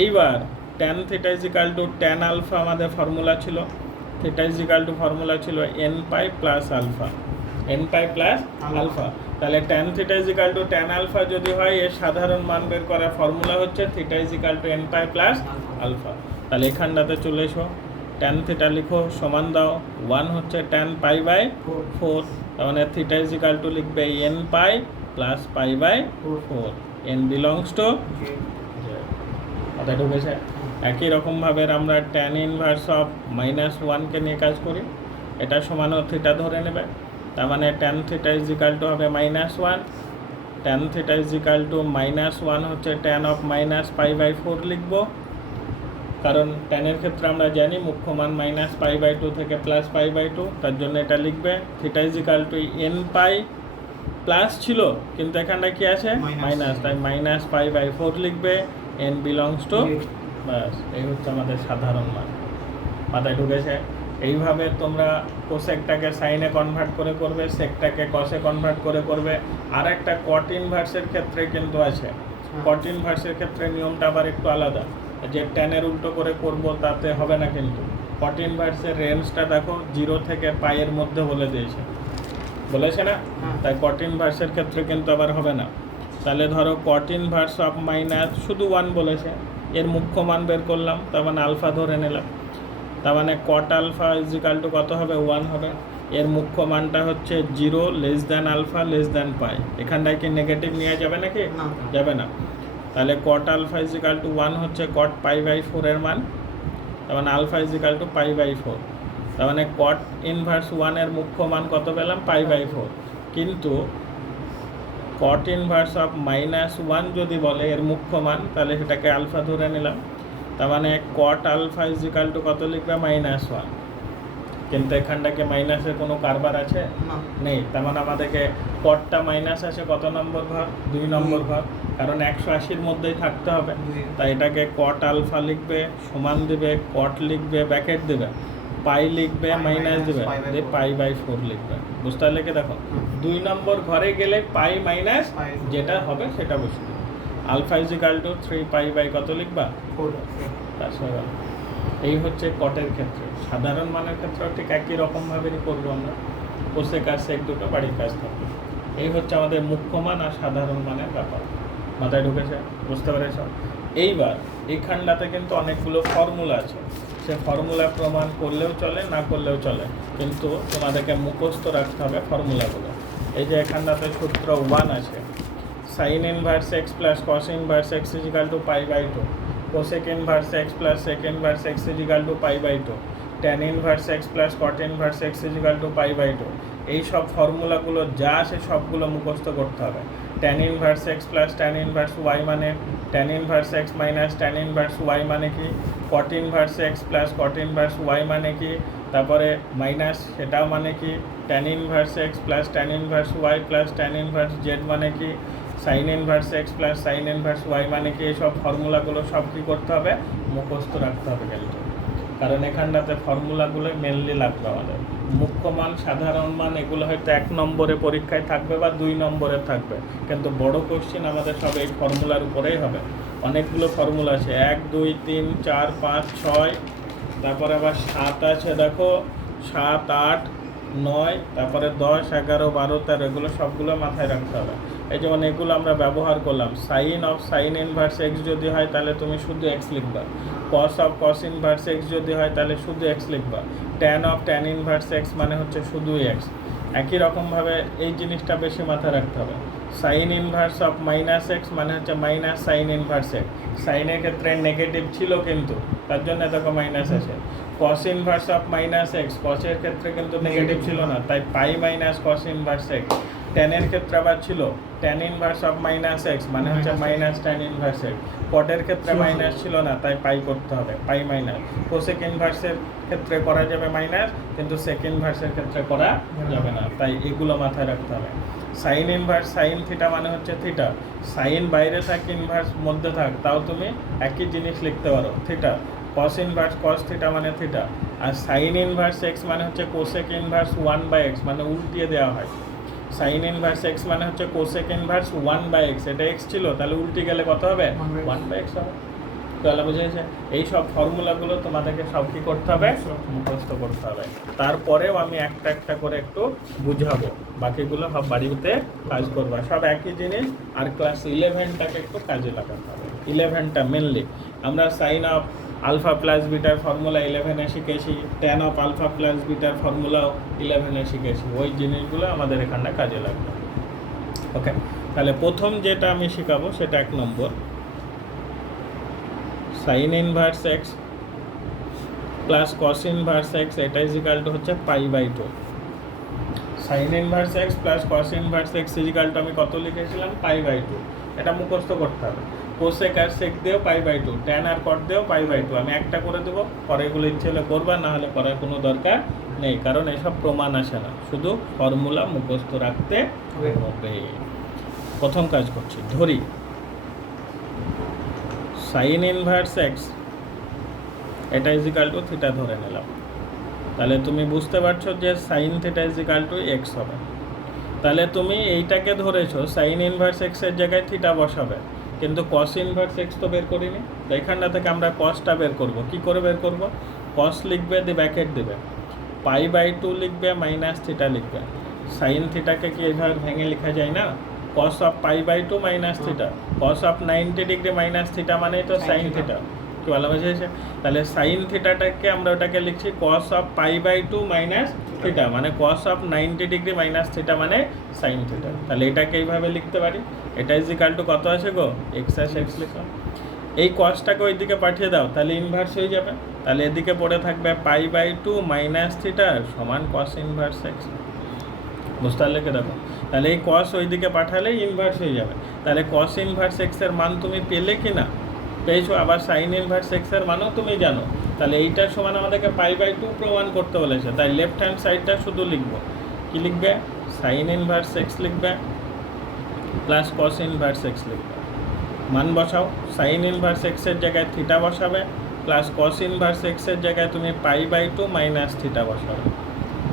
এইবার tan theta is equal to tan alpha আমাদের ফর্মুলা ছিল, theta is equal to formula ছিল nπ plus alpha, nπ plus alpha. তাহলে tan theta is equal to tan alpha যদি হয়, এর সাধারণ মান বের করার ফর্মুলা হচ্ছে theta is equal to nπ plus alpha. তাহলে এখানটাতে চলে এসো, ট্যান থিটা লিখো, সমান দাও 1 হচ্ছে ট্যান π/4, তার মানে থিটা ইজ ইকাল টু লিখবে nπ plus π/4, n belongs two এটা ঢুকেছে। একই রকমভাবে আমরা ট্যান ইনভার্স অফ -1 কে নিয়ে কাজ করি। এটা সমান থিটা ধরে নেবে, তার মানে tan theta is equal two হবে -1। Tan theta is equal to -1 হচ্ছে ট্যান অফ -π/4 লিখবো, কারণ ট্যানের ক্ষেত্রে আমরা জানি মুখ্য মান -π/2 থেকে +π/2, তার জন্য এটা লিখবে। Theta is equal to nπ plus ছিল কিন্তু এখানটা কি আছে? মাইনাস, তাই -π/4 লিখবে, n বিলংস টু, বাস এই হচ্ছে আমাদের সাধারণ মান। মাথায় ঢুকেছে? এইভাবে তোমরা কোসেকটাকে সাইনে কনভার্ট করে করবে, সেকটাকে কসে কনভার্ট করে করবে। আর একটা কট ইনভার্সের ক্ষেত্রে কিন্তু আছে। কট ইনভার্সের ক্ষেত্রে নিয়মটা আবার একটু আলাদা, যে ট্যানের উল্টো করে করব তাতে হবে না। কিন্তু কট ইনভার্সের রেঞ্জটা দেখো 0 থেকে পাইয়ের মধ্যে বলে দিয়েছে, বলেছে না? তাই কট ইনভার্সের ক্ষেত্রে কিন্তু আবার হবে না। তাহলে ধরো কট ইনভার্স অফ মাইনাস শুধু 1 বলেছে, এর মুখ্য মান বের করলাম, তার মানে আলফা ধরে নিলাম। তার মানে cot alpha is equal to কত হবে? 1 হবে। এর মুখ্য মানটা হচ্ছে 0 less than alpha less than pi. এখানটায় কি নেগেটিভ নেওয়া যাবে নাকি? যাবে না। তাহলে cot alpha is equal to 1 হচ্ছে কট π/4 এর মান, তার মানে আলফা ইজ ইকাল টু π/4। তার মানে কট ইনভার্স 1 এর মুখ্য মান কত পেলাম? π/4। কিন্তু কট ইনভার্স অফ -1 যদি বলে এর মুখ্য মান, তাহলে সেটাকে আলফা ধরে নিলাম। তার মানে cot alpha is equal to কত লিখবে? -1। কিন্তু এখানটাকে মাইনাসের কোনো কারবার আছে? নেই। তার মানে আমাদেরকে কটটা মাইনাস আছে কত নম্বর ঘর? 2 নম্বর ঘর, কারণ 180-র মধ্যেই থাকতে হবে। তাই এটাকে কট আলফা লিখবে, সমান দেবে, কট লিখবে, ব্র্যাকেট দেবে, পাই লিখবে, মাইনাস দেবে, দিয়ে π/4 লিখবে। বুঝতে পারলে কি? দেখো 2 নম্বর ঘরে গেলে পাই মাইনাস যেটা হবে সেটা বসবে। আলফা ইজ ইকাল টু 3π/ কত লিখবা? 4। এই হচ্ছে কটের ক্ষেত্রে। সাধারণ মানের ক্ষেত্রেও ঠিক একই রকমভাবেই করবো আমরা। কোসেক আর সেক দুটো বাড়ির কাজ থাকবে। এই হচ্ছে আমাদের মুখ্য মান আর সাধারণ মানের ব্যাপার। মাথায় ঢুকেছে? বুঝতে পেরেছ? এইবার এইখানটাতে কিন্তু অনেকগুলো ফর্মুলা আছে, সে ফর্মুলা প্রমাণ করলেও চলে, না করলেও চলে, কিন্তু তোমাদেরকে মুখস্থ রাখতে হবে ফর্মুলাগুলো। এই যে এখানটাতে সূত্র 1 আছে, sine inverse x plus cos inverse x is equal to π/2, cosec inverse x plus sec inverse x is equal to π/2, tan inverse x plus cot inverse x is equal to π/2। এই সব ফর্মুলাগুলো যা আছে সবগুলো মুখস্থ করতে হবে। Tan inverse x plus tan inverse Y মানে tan inverse x minus tan inverse Y মানে কি, cot inverse x plus cot inverse Y মানে কি, তারপরে মাইনাস সেটাও মানে কি, tan inverse x plus tan inverse Y plus tan inverse Z মানে কি, sine inverse x plus sine inverse Y মানে কি। এইসব ফর্মুলাগুলো সব কী করতে হবে, মুখস্থ রাখতে হবে কিন্তু, কারণ এখানটাতে ফর্মুলাগুলো মেনলি লাগবে আমাদের। মুখ্য মান, সাধারণ মান এগুলো হয়তো 1 নম্বরে পরীক্ষায় থাকবে বা 2 নম্বরে থাকবে, কিন্তু বড় কোশ্চেন আমাদের সব এই ফর্মুলার উপরেই হবে। অনেকগুলো ফর্মুলা আছে, 1 2 3 4 5 6, তারপরে আবার 7 আছে, দেখো 7 8 9, তারপরে 10 11 12 13, এগুলো সবগুলো মাথায় রাখতে হবে। এই যেমন এগুলো আমরা ব্যবহার করলাম, sine of sine inverse x যদি হয় তাহলে তুমি শুধু এক্স লিখবা, cos of cos inverse x যদি হয় তাহলে শুধু এক্স লিখবা, tan of tan inverse x মানে হচ্ছে শুধু এক্স। একই রকমভাবে এই জিনিসটা বেশি মাথায় রাখতে হবে, sign inverse of minus x মানে হচ্ছে মাইনাস সাইন ইনভার্স এক্স। সাইনের ক্ষেত্রে নেগেটিভ ছিল কিন্তু তার জন্য দেখো মাইনাস আছে। Cos inverse of minus x, কসের ক্ষেত্রে কিন্তু নেগেটিভ ছিল না, তাই pi minus cos inverse x. ট্যানের ক্ষেত্রে আবার ছিল tan inverse of minus x মানে হচ্ছে মাইনাস ট্যান ইনভার্স এক্স। কটের ক্ষেত্রে মাইনাস ছিল না, তাই পাই করতে হবে, পাই মাইনাস। কোসেক ইনভার্সের ক্ষেত্রে করা যাবে মাইনাস, কিন্তু সেক ইনভার্সের ক্ষেত্রে করা যাবে না, তাই এগুলো মাথায় রাখতে হবে। সাইন ইনভার্স সাইন থিটা মানে হচ্ছে থিটা, সাইন বাইরে থাক ইনভার্স মধ্যে থাক তাও তুমি একই জিনিস লিখতে পারো theta. Cos inverse cos theta মানে থিটা, আর সাইন ইনভার্স এক্স মানে হচ্ছে কোসেক ইনভার্স 1/x মানে উল্টিয়ে দেওয়া হয়। সাইন ইনভার্স এক্স মানে হচ্ছে কোসেক ইনভার্স 1/x, এটা এক্স ছিল তাহলে উল্টে গেলে কত হবে, 1/x হবে। তাহলে বুঝেছে, এই সব ফর্মুলাগুলো তোমাদেরকে সব কী করতে হবে, মুখস্থ করতে হবে। তারপরেও আমি একটা একটা করে একটু বুঝাবো, বাকিগুলো সব বাড়িতে কাজ করবা, সব একই জিনিস। আর ক্লাস 11টাকে একটু কাজে লাগাতে হবে। 11টা মেনলি আমরা সাইন অফ আলফা প্লাস বিটার ফর্মুলা 11-এ শিখেছি, ট্যান অফ আলফা প্লাস বিটার ফর্মুলাও 11-এ শিখেছি, ওই জিনিসগুলো আমাদের এখানটা কাজে লাগবে। ওকে, তাহলে প্রথম যেটা আমি শেখাবো সেটা 1 নম্বর, sine inverse x plus cos inverse x, এটা ইজিক্যাল টু হচ্ছে পাই/2। Sine inverse x plus cos inverse x is equal to আমি কত লিখেছিলাম, পাই/2। এটা মুখস্থ করতে হবে। কোসেক আর সেক দিয়েও পাই/2, ট্যান আর কট দিয়েও পাই/2। আমি একটা করে দেবো, পরে এগুলো ইচ্ছে হলে করবা, না হলে করার কোনো দরকার নেই, কারণ এসব প্রমাণ আসে না, শুধু ফর্মুলা মুখস্থ রাখতে হবে। প্রথম কাজ করছি, ধরি সাইন ইনভার্স এক্স এটা ইজিক্যাল টু থিটা ধরে নিলাম, তাহলে তুমি বুঝতে পারছো যে sine theta is equal to x হবে। তাহলে তুমি এইটাকে ধরেছো, সাইন ইনভার্স এক্সের জায়গায় থিটা বসাবে, কিন্তু কস ইনভার্স এক্স তো বের করিনি, তো এখানটা থেকে আমরা কসটা বের করব। কি করে বের করব, কস লিখবে, দি ব্র্যাকেট দেবে, পাই/2 লিখবে, মাইনাস থিটা লিখবে। সাইন থিটাকে কি এভাবে ভেঙে লেখা যায় না, কস অফ পাই/2 minus theta, cos of 90 degree minus theta মানেই তো সাইন থিটা। কি ভালো বুঝেছে, তাহলে সাইন থিটাটাকে আমরা ওটাকে লিখছি কস অফ পাই/2 মাইনাস থিটা, মানে কস অফ 90 ডিগ্রি মাইনাস থিটা মানে সাইন থিটা। তাহলে এটাকে এইভাবে লিখতে পারি, এটা ইজিক্যাল টু কত আছে গো, এক্স আর এক্স লিখলাম। এই কসটাকে ওইদিকে পাঠিয়ে দাও, তাহলে ইনভার্স হয়ে যাবে, তাহলে এদিকে পড়ে থাকবে পাই/2 মাইনাস থিটা সমান কস ইনভার্স এক্স। বুঝতে পারলে কি, দেখো তাহলে এই কস ওইদিকে পাঠালেই ইনভার্স হয়ে যাবে। তাহলে কস ইনভার্স এক্সের মান তুমি পেলে কি না, পেয়েছো। আবার সাইন ইনভার্স এক্সের মানও তুমি জানো, তাহলে এইটার সমান আমাদেরকে পাই/2 প্রমাণ করতে বলেছে, তাই লেফট হ্যান্ড সাইডটা শুধু লিখবো। কি লিখবে, সাইন ইনভার্স এক্স লিখবে প্লাস কস ইনভার্স এক্স লিখবে, মান বসাও। সাইন ইনভার্স এক্সের জায়গায় থিটা বসাবে, প্লাস কস ইনভার্স এক্সের জায়গায় তুমি পাই/2 মাইনাস থিটা বসাবে।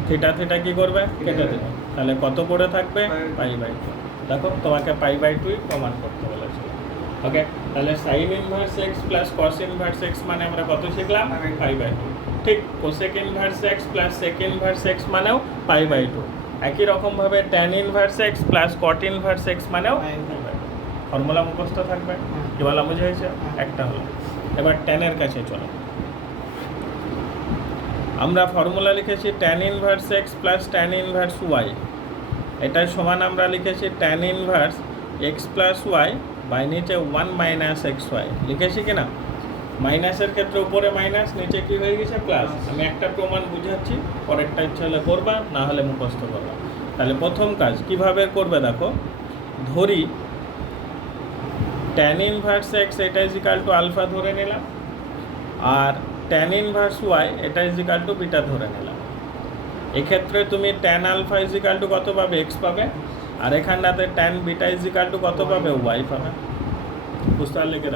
থিটা থিটা কী করবে, কেটে দেবে, তাহলে কত পড়ে থাকবে, পাই/2। দেখো তোমাকে পাই/2 প্রমাণ করতে বলেছে। ওকে, তাহলে sine inverse x plus cos inverse x মানে আমরা কত শিখলাম, পাই/2। ঠিক, cosec inverse x plus sec inverse x মানেও পাই/2। একই রকমভাবে tan inverse x plus cot inverse x মানেও পাই/2। ফর্মুলা মুখস্থ থাকবে, কি বলা বুঝে হয়েছে, একটা হলো। এবার ট্যানের কাছে চলো, আমরা ফর্মুলা লিখেছি tan inverse x plus tan inverse y, এটার সমান আমরা লিখেছি tan inverse x plus y by নিচে 1 মাইনাস এক্স ওয়াই লিখেছি কিনা। মাইনাসের ক্ষেত্রে উপরে মাইনাস, নিচে কি হয়ে গেছে প্লাস। আমি একটা প্রমাণ বুঝাচ্ছি, পরেরটা ইচ্ছে হলে করবা, না হলে মুখস্থ করবা। তাহলে প্রথম কাজ কিভাবে করবে দেখো, ধরি ট্যান ইনভার্স এক্স এটা ইজ ইকাল টু আলফা ধরে নিলাম, আর ট্যান ইনভার্স ওয়াই এটা ইজ ইকাল টু বিটা ধরে নিলাম। এক্ষেত্রে তুমি tan alpha is equal to কত পাবে? এক্স পাবে, আর এখানটাতে tan beta is equal to কত পাবে? ওয়াই পাবে। বুঝতে পারলে কেন?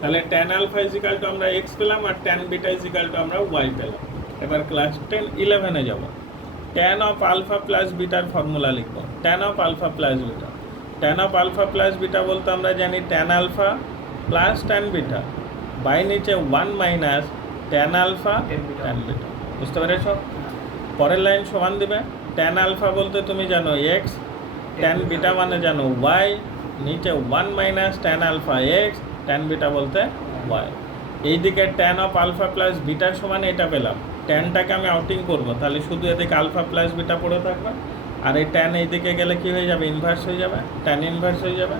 তাহলে tan alpha is equal to আমরা এক্স পেলাম, আর tan beta is equal to আমরা ওয়াই পেলাম। এবার ক্লাস 11 যাব। ট্যান অফ আলফা প্লাস বিটার ফর্মুলা লিখব। Tan of alpha plus beta, tan of alpha plus beta বলতে আমরা জানি tan alpha plus tan beta by নিচে 1 minus tan alpha tan beta. বুঝতে পেরেছ? পরের লাইন সমান দিবে। ট্যান আলফা বলতে তুমি জানো এক্স, ট্যান বিটা মানে জানো ওয়াই, নিচে 1 minus tan alpha x, tan beta বলতে ওয়াই। এইদিকে ট্যান অফ আলফা প্লাস বিটার সমান এটা পেলাম। ট্যানটাকে আমি আউটিং করব, তাহলে শুধু এদিকে আলফা প্লাস বিটা পড়ে থাকবে, আর এই ট্যান এইদিকে গেলে কি হয়ে যাবে? ইনভার্স হয়ে যাবে, ট্যান ইনভার্স হয়ে যাবে।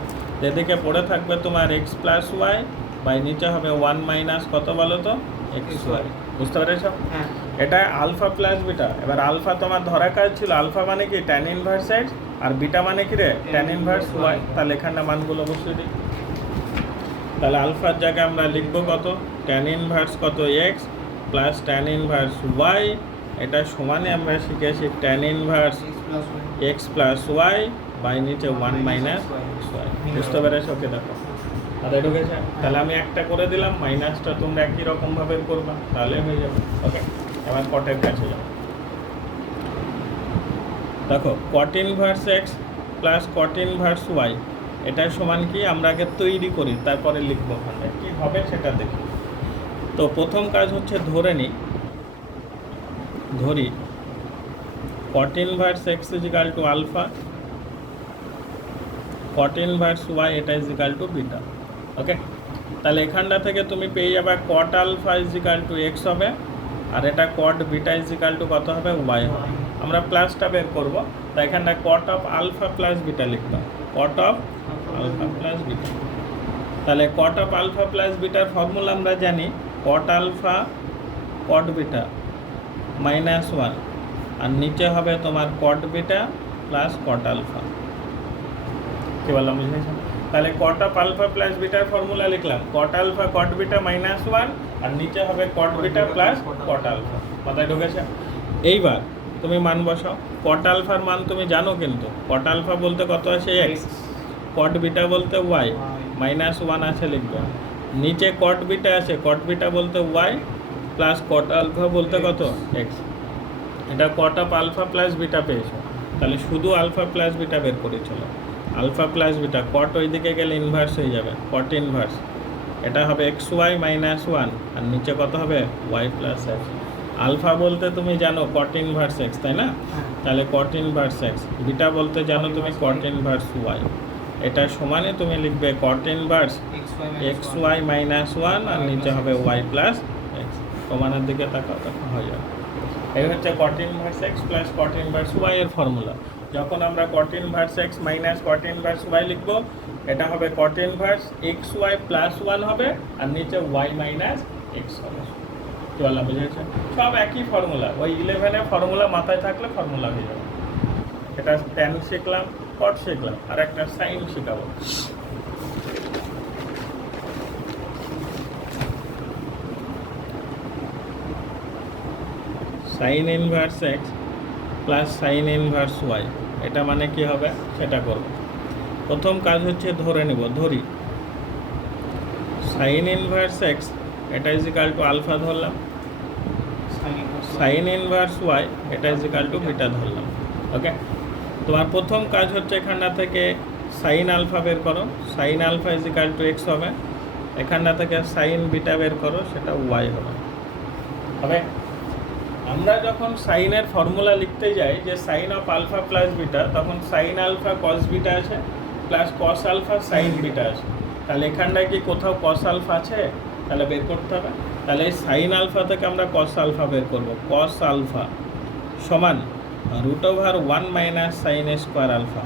এদিকে পড়ে থাকবে তোমার এক্স প্লাস ওয়াই, বাই নিচে হবে 1 মাইনাস কত বলো তো? X y. বুঝতে পেরেছ? হ্যাঁ। এটা আলফা প্লাস বিটা। এবার আলফা তোমার ধরা কাজ ছিল, আলফা মানে কি? ট্যান ইনভার্স এক্স, আর বিটা মানে কি রে? Tan inverse y. তাহলে এখানটা মানগুলো বসিয়ে দিই। তাহলে আলফার জায়গায় আমরা লিখবো কত? ট্যান ইনভার্স কত? X plus tan inverse y, এটা সমানে আমরা শিখেছি tan inverse x plus y by নিচে 1 মাইনাস এক্স ওয়াই। বুঝতে পেরেছ? ওকে দেখো আর ঢুকেছে। তাহলে আমি একটা করে দিলাম, মাইনাসটা তোমরা একই রকমভাবে করবা, তাহলে হয়ে যাবে। ওকে, এবার কটের কাছে যাও। দেখো cot inverse x plus cot inverse y এটার সমান কি? আমরা আগে তৈরি করি, তারপরে লিখবো ওখানে কী হবে সেটা দেখি। তো প্রথম কাজ হচ্ছে ধরি cot inverse x is equal to alpha, cot inverse y এটা is equal to beta. Okay, তাহলে এখানটা থেকে তুমি পেয়ে যাবে cot alpha is equal to x হবে, আর এটা cot beta is equal to কত হবে? ওয়াই হবে। আমরা প্লাসটা বের করবো, তাই এখানটা cot of alpha plus beta লিখলাম, cot of alpha plus beta. তাহলে কট অফ আলফা প্লাস বিটার ফর্মুলা আমরা জানি cot alpha cot beta minus 1, আর নিচে হবে তোমার cot beta plus cot alpha. কী বললাম বুঝেছেন? তাহলে কট অফ আলফা প্লাস বিটার ফর্মুলা লিখলাম cot alpha cot beta minus 1, আর নিচে হবে cot beta plus cot alpha. মাথায় ঢুকেছে? এইবার তুমি মান বসাও। কট আলফার মান তুমি জানো, কিন্তু কট আলফা বলতে কত আছে? এক্স। কট বিটা বলতে ওয়াই, মাইনাস 1 আছে লিখবো। নিচে কট বিটা আছে, কট বিটা বলতে ওয়াই প্লাস কট আলফা বলতে কত? এক্স। এটা কট অফ আলফা প্লাস বিটা পেয়েছো, তাহলে শুধু আলফা প্লাস বিটা বের করেছিল। আলফা প্লাস বিটা, কট ওইদিকে গেলে ইনভার্স হয়ে যাবে, কট ইনভার্স এটা হবে এক্স ওয়াই মাইনাস 1, আর নিচে কত হবে? Y plus x. আলফা বলতে তুমি জানো কট ইনভার্স এক্স, তাই না? তাহলে কট ইনভার্স এক্স। বিটা বলতে জানো তুমি কট ইনভার্স ওয়াই। এটা সমানে তুমি লিখবে cot inverse x y minus 1, আর নিচে হবে ওয়াই প্লাস এক্স। সমানের দিকে তাকাও, তখন হয়ে যাবে। এই হচ্ছে cot inverse x plus cot inverse y এর ফর্মুলা। যখন আমরা cot inverse x minus cot inverse y লিখবো, এটা হবে cot inverse x y plus 1 হবে, আর নিচে ওয়াই মাইনাস এক্স হবে। কি বললাম বুঝেছে? সব একই ফর্মুলা। ওই 11 ফর্মুলা মাথায় থাকলে ফর্মুলা হয়ে যাবে। এটা ট্যান শিখলাম, কট শিখলাম, আর একটা সাইন শেখাবো। Sine inverse x plus sine inverse y এটা মানে কি হবে সেটা করব। প্রথম কাজ হচ্ছে ধরি সাইন ইনভার্স এক্স এটা ইজ ইকাল টু আলফা ধরলাম, সাইন ইনভার্স ওয়াই এটা ইজ ইকাল টু বিটা ধরলাম। ওকে, তোমার প্রথম কাজ হচ্ছে এখানটা থেকে সাইন আলফা বের করো, sine alpha is equal to x হবে। এখানটা থেকে সাইন বিটা বের করো, সেটা ওয়াই হবে। হবে আমরা যখন সাইনের ফর্মুলা লিখতে যাই যে sine of alpha plus beta, তখন সাইন আলফা কস বিটা আছে plus cos alpha sine beta আছে। তাহলে এখানটায় কি কোথাও কস আলফা আছে? তাহলে বের করতে হবে। তাহলে এই সাইন আলফা থেকে আমরা কস আলফা বের করব। কস আলফা সমান √1 মাইনাস সাইন স্কোয়ার আলফা।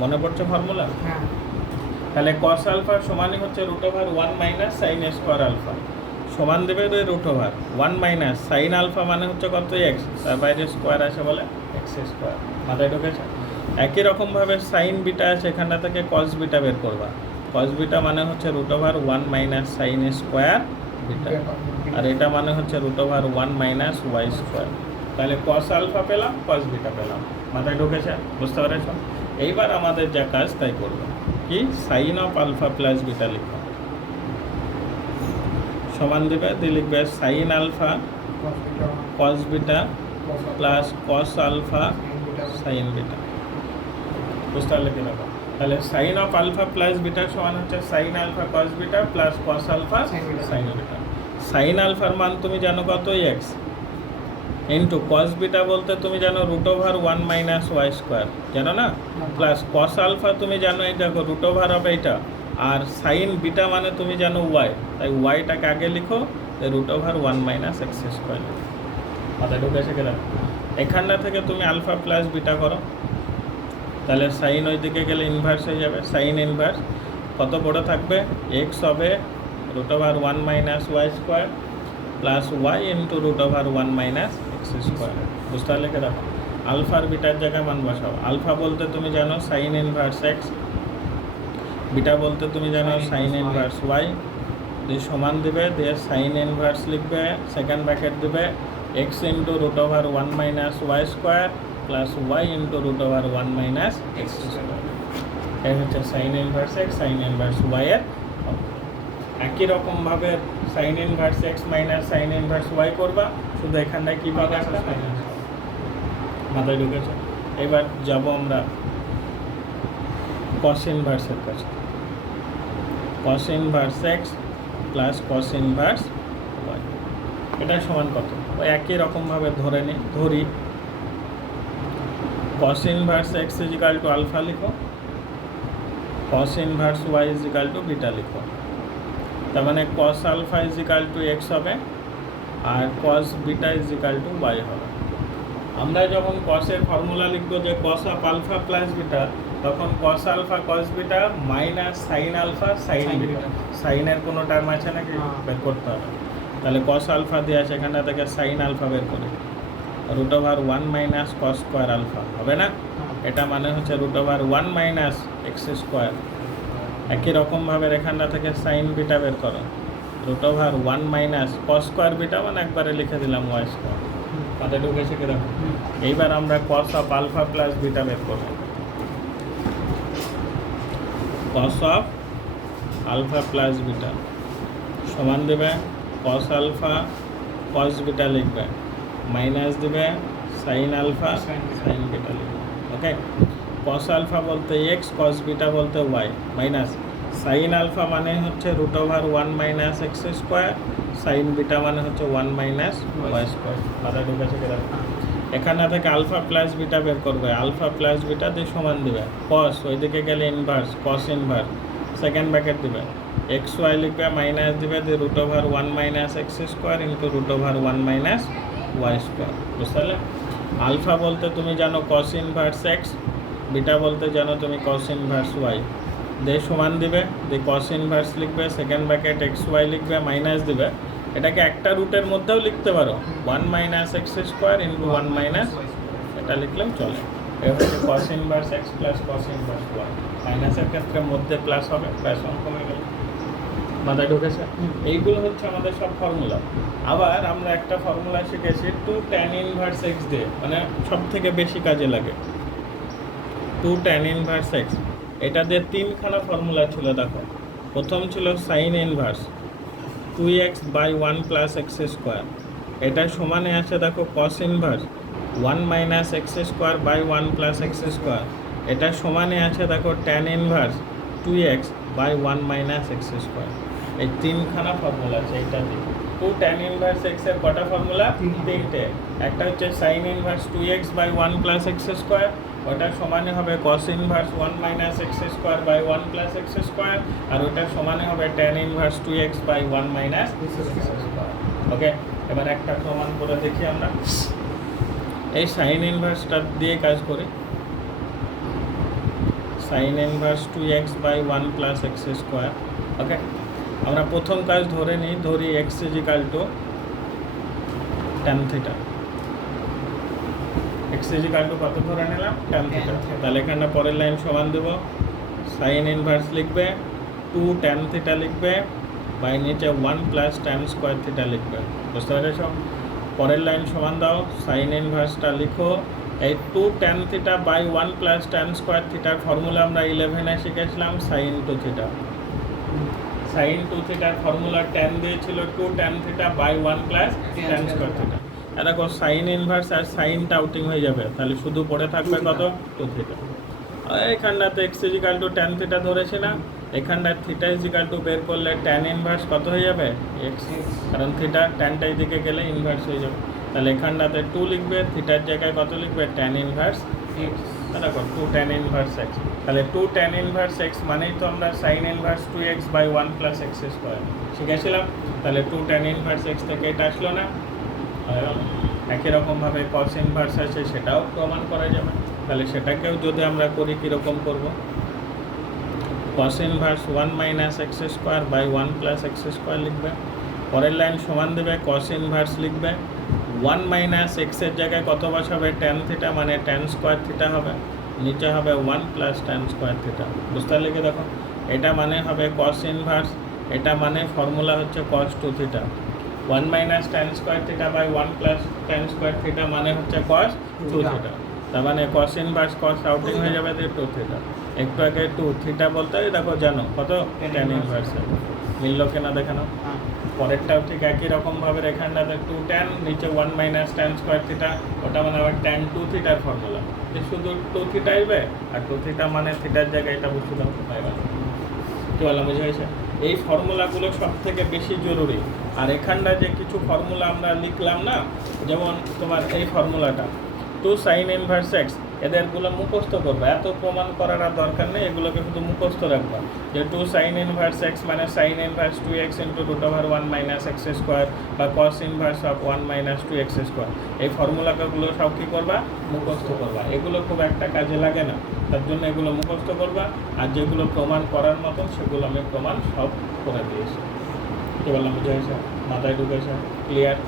মনে পড়ছে ফর্মুলা? তাহলে কস আলফা সমানই হচ্ছে √1 মাইনাস সাইন স্কোয়ার আলফা, সমান দেবে √1 মাইনাস সাইন আলফা মানে হচ্ছে কত? এক্স, তার বাইরে স্কোয়ার আছে বলে এক্স স্কোয়ার। মাথায় ঢুকেছে? একই রকমভাবে সাইন বিটা আছে, এখানটা থেকে কস বিটা বের করবা। কস বিটা মানে হচ্ছে √1 মাইনাস সাইন স্কোয়ার বিটা, আর এটা মানে হচ্ছে √1 মাইনাস ওয়াই স্কোয়ার। তাহলে কস আলফা পেলাম, কস বিটা পেলাম। মাথায় ঢুকেছে? বুঝতে পেরেছ? এইবার আমাদের যা কাজ তাই করবো, কি sine of alpha plus beta লিখো, সমান দেবে দিয়ে লিখবে sine alpha cos beta plus cos alpha sine beta. বুঝতে পারলে কিরকম? তাহলে sine of alpha plus beta সমান হচ্ছে sine alpha cos beta plus cos alpha sine beta. Sine আলফার মান তুমি জানো কত, এক্স, ইন্টু কস বিটা বলতে তুমি জানো √1 মাইনাস ওয়াই স্কোয়ার, জানো না? প্লাস কস আলফা তুমি জানো এই দেখো √, হবে এটা, আর সাইন বিটা মানে তুমি জানো ওয়াই, তাই ওয়াইটাকে আগে লিখো, √1 মাইনাস এক্স স্কোয়ার। মাথায় ঢুকেছে কিনা? এখানটা থেকে তুমি আলফা প্লাস বিটা করো, তাহলে সাইন ওই দিকে গেলে ইনভার্স হয়ে যাবে, সাইন ইনভার্স কত বড় থাকবে, এক্স হবে √1 minus y square plus y into √1 minus x square. বুঝতে পারলে কি? দেখো আলফার বিটার জায়গায় মান বসাও। আলফা বলতে তুমি জানো সাইন ইনভার্স এক্স, বিটা বলতে তুমি জানো সাইন ইনভার্স ওয়াই, দিয়ে সমান দেবে, দিয়ে সাইন ইনভার্স লিখবে, সেকেন্ড ব্র্যাকেট দেবে x into √1 minus y square plus y into √1 minus x square. এই হচ্ছে sine inverse x, sine inverse y এর। একই রকমভাবে sine inverse x minus sine inverse y করবা, শুধু এখানটায় কী পাবে, একটা মাথায় ঢুকেছে? এবার যাব আমরা কস ইনভার্সের কাছে। Cos inverse x plus cos inverse y, এটা সমান কত? ওই একই রকমভাবে ধরি cos inverse x is equal to alpha লিখো, cos inverse y is equal to beta লিখো। তার মানে cos alpha is equal to x হবে আর cos beta is equal to y হবে। আমরা যখন কসের ফর্মুলা লিখবো যে cos of alpha plus beta, তখন cos alpha cos beta minus sine alpha sine beta. সাইনের কোনো টার্ম আছে নাকি? বের করতে হবে। তাহলে কস আলফা দিয়ে আছে, এখানটা থেকে সাইন আলফা বের করি, √1 মাইনাস কস স্কোয়ার আলফা হবে না? এটা মানে হচ্ছে √1 মাইনাস এক্স স্কোয়ার। একই রকমভাবে এখানটা থেকে সাইন বিটা বের করো, √1 মাইনাস কস স্কোয়ার বিটা মানে একবারে লিখে দিলাম ওয়াই স্কোয়ার। মাথায় ঢুকেছে কিরকম? এইবার আমরা cos of alpha plus beta বের করব। Cos of alpha plus beta সমান দেবে কস আলফা কস বিটা লিখবে, মাইনাস দেবে সাইন আলফা সাইন বিটা লিখবে। ওকে, কস আলফা বলতে এক্স, কস বিটা বলতে ওয়াই, মাইনাস সাইন আলফা মানে হচ্ছে √1 minus x square, sine beta মানে হচ্ছে 1 মাইনাস ওয়াই স্কোয়ার। মাথায় ঢুকেছে কিনা? এখানে থেকে আলফা প্লাস বিটা বের করবে, আলফা প্লাস বিটা দিয়ে সমান দেবে কস, ওইদিকে গেলে inverse, cos inverse, second bracket দেবে এক্স ওয়াই লিখবে, মাইনাস দেবে দিয়ে √1 minus x square into √1 minus y square. বুঝতে পারলে? আলফা বলতে তুমি জানো কস ইনভার্স এক্স, বিটা বলতে জানো তুমি কস ইনভার্স ওয়াই, দিয়ে সমান দিবে, দিয়ে কস ইনভার্স লিখবে, সেকেন্ড ব্র্যাকেট এক্স ওয়াই লিখবে, মাইনাস দিবে। এটাকে একটা রুটের মধ্যেও লিখতে পারো, 1 minus x square into 1 minus, এটা লিখলেও চলে। এটা হচ্ছে cos inverse x plus cos inverse y. মাইনাসের ক্ষেত্রে মধ্যে প্লাস হবে, প্লাস 1 কমে গেল। মাথায় ঢুকেছে? এইগুলো হচ্ছে আমাদের সব ফর্মুলা। আবার আমরা একটা ফর্মুলা শিখেছি 2 tan ইনভার্স এক্স দিয়ে, মানে সব থেকে বেশি কাজে লাগে 2 tan ইনভার্স এক্স। এটা দিয়ে তিনখানা ফর্মুলা ছিল। দেখো, প্রথম ছিল sine inverse 2x by 1 plus x square, এটা সমানে আছে দেখো cos inverse 1 minus x square by 1 plus x square, এটা সমানে আছে দেখো tan inverse 2x by 1 minus x square. এই তিনখানা ফর্মুলা আছে এইটা দিয়ে। 2 tan ইনভার্স এক্স এর কটা ফর্মুলা? তিনটে। একটা হচ্ছে sine inverse 2x by 1 plus x square, ওটা সমানে হবে cos inverse 1 minus x square by 1 plus x square, আর ওটা সমানে হবে tan inverse 2x by 1 minus x square. Okay, এবার একটা প্রমাণ করে দেখি আমরা। এই সাইন ইনভার্সটা দিয়ে কাজ করি। Sine inverse 2x by 1 plus x square. Okay, আমরা প্রথম কাজ ধরি x is equal to tan theta. x x is equal to কত ধরে নিলাম ট্যান থিটা, tan theta। তাহলে এখানে পরের লাইন সমান দেবো সাইন ইনভার্স লিখবে 2 ট্যান থিটা লিখবে বাই নিচে 1 প্লাস ট্যান স্কোয়ার থিটা লিখবে, বুঝতে পেরেছ? পরের লাইন সমান দাও সাইন ইনভার্সটা লিখো এই 2 tan theta by 1 plus tan square থিটার ফর্মুলা আমরা 11-এ শিখেছিলাম সাইন 2 থিটা। সাইন 2 থিটার ফর্মুলা ট্যান দিয়েছিল 2 tan theta by 1 plus tan square theta. দেখো সাইন ইনভার্স আর সাইনটা আউটিং হয়ে যাবে, তাহলে শুধু পড়ে থাকবে কত 2 থিটা। এখানটাতে x is equal to tan theta ধরেছি না, এখানটায় থিটা ইজিক্যাল টু বের করলে ট্যান ইনভার্স কত হয়ে যাবে এক্স, কারণ থিটা ট্যানটা এদিকে গেলে ইনভার্স হয়ে যাবে, তাহলে এখানটাতে 2 লিখবে, থিটার জায়গায় কত লিখবে ট্যান ইনভার্স এক্স। দেখো 2 ট্যান ইনভার্স এক্স, তাহলে 2 ট্যান ইনভার্স এক্স মানেই তো আমরা sine inverse 2x by 1 plus x square শিখেছিলাম, তাহলে 2 ট্যান ইনভার্স এক্স থেকে এটা আসলো না। একই রকমভাবে কস ইনভার্স আছে সেটাও প্রমাণ করা যাবে, তাহলে সেটাকেও যদি আমরা করি কীরকম করব, cos inverse 1 minus x square by 1 plus x square লিখবে, পরের লাইন সমান দেবে কস ইনভার্স লিখবে 1 মাইনাস এক্সের জায়গায় কত বসাবে ট্যান থিটা মানে ট্যান স্কোয়ার থিটা হবে, নিচে হবে 1 প্লাস ট্যান স্কোয়ার থিটা, বুঝতে লিখে দেখো এটা মানে হবে কস ইনভার্স, এটা মানে ফর্মুলা হচ্ছে cos 2 theta, 1 minus tan square theta by 1 plus tan square theta মানে হচ্ছে কস 2 থিটা, তার মানে কস ইনভার্স কস আউটিং হয়ে যাবে 2 থিটা। একটু আগে 2 থিটা বলতে দেখো জানো কত ট্যান ইনভার্স, মিলল কিনা দেখে নাও। পরেরটাও ঠিক একই রকমভাবে এখানটাতে 2 ট্যান নিচে 1 মাইনাস ট্যান স্কোয়ার থিটা, ওটা মানে আবার ট্যান 2 থিটার ফর্মুলা, শুধু 2 থিটা আসবে আর 2 থিটা মানে থিটার জায়গায় এটা বসে দাও, হয়ে গেল। কী বললাম বুঝে গেছে? এই ফর্মুলাগুলো সব থেকে বেশি জরুরি। আর এখানটা যে কিছু ফর্মুলা আমরা লিখলাম না, যেমন তোমার এই ফর্মুলাটা 2 সাইন ইনভার্স এক্স, এদেরগুলো মুখস্থ করবে, এত প্রমাণ করার আর দরকার নেই, এগুলোকে শুধু মুখস্থ রাখবা যে 2 সাইন ইনভার্স এক্স মানে sine inverse 2x into root over 1 minus x square বা cos inverse of 1 minus 2x square, এই ফর্মুলাগুলো সব কী করবা মুখস্থ করবা, এগুলো খুব একটা কাজে লাগে না, তার জন্য এগুলো মুখস্থ করবা, আর যেগুলো প্রমাণ করার মতন সেগুলো আমি প্রমাণ সব করে দিয়েছি। কী বললাম বুঝে গেছে? মাথায় ঢুকেছে? ক্লিয়ার?